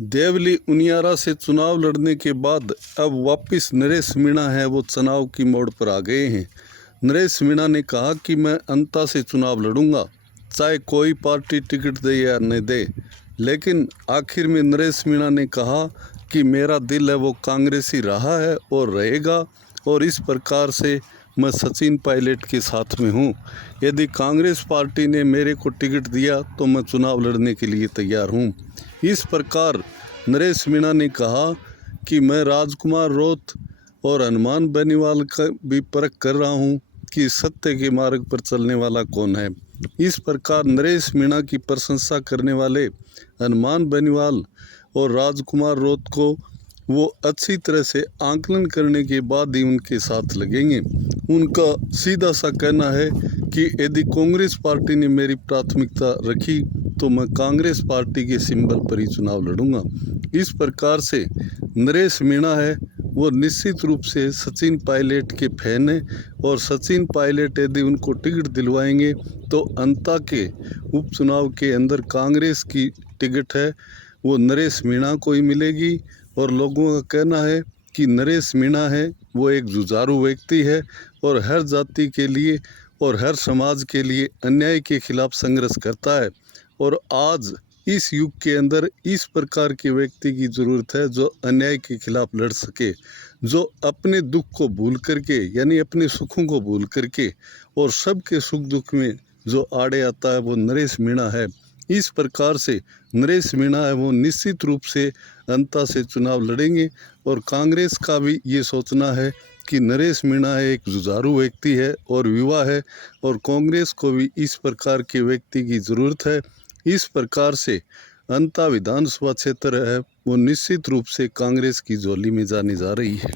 देवली उनियारा से चुनाव लड़ने के बाद अब वापस नरेश मीणा है वो चुनाव की मोड़ पर आ गए हैं। नरेश मीणा ने कहा कि मैं अंता से चुनाव लड़ूंगा, चाहे कोई पार्टी टिकट दे या न दे। लेकिन आखिर में नरेश मीणा ने कहा कि मेरा दिल है वो कांग्रेसी रहा है और रहेगा, और इस प्रकार से मैं सचिन पायलट के साथ में हूँ। यदि कांग्रेस पार्टी ने मेरे को टिकट दिया तो मैं चुनाव लड़ने के लिए तैयार हूँ। इस प्रकार नरेश मीणा ने कहा कि मैं राजकुमार रोत और हनुमान बेनीवाल का भी परख कर रहा हूँ कि सत्य के मार्ग पर चलने वाला कौन है। इस प्रकार नरेश मीणा की प्रशंसा करने वाले हनुमान बेनीवाल और राजकुमार रोत को वो अच्छी तरह से आंकलन करने के बाद ही उनके साथ लगेंगे। उनका सीधा सा कहना है कि यदि कांग्रेस पार्टी ने मेरी प्राथमिकता रखी तो मैं कांग्रेस पार्टी के सिंबल पर ही चुनाव लड़ूंगा। इस प्रकार से नरेश मीणा है वो निश्चित रूप से सचिन पायलट के फैन है, और सचिन पायलट यदि उनको टिकट दिलवाएंगे तो अंता के उपचुनाव के अंदर कांग्रेस की टिकट है वो नरेश मीणा को ही मिलेगी। और लोगों का कहना है कि नरेश मीणा है वो एक जुझारू व्यक्ति है और हर जाति के लिए और हर समाज के लिए अन्याय के खिलाफ संघर्ष करता है। और आज इस युग के अंदर इस प्रकार के व्यक्ति की ज़रूरत है जो अन्याय के खिलाफ लड़ सके, जो अपने दुख को भूल करके यानी अपने सुखों को भूल करके और सबके सुख दुख में जो आड़े आता है वो नरेश मीणा है। इस प्रकार से नरेश मीणा है वो निश्चित रूप से अंता से चुनाव लड़ेंगे, और कांग्रेस का भी ये सोचना है कि नरेश मीणा एक जुझारू व्यक्ति है और युवा है, और कांग्रेस को भी इस प्रकार के व्यक्ति की ज़रूरत है। इस प्रकार से अंता विधानसभा क्षेत्र है वो निश्चित रूप से कांग्रेस की झोली में जाने जा रही है।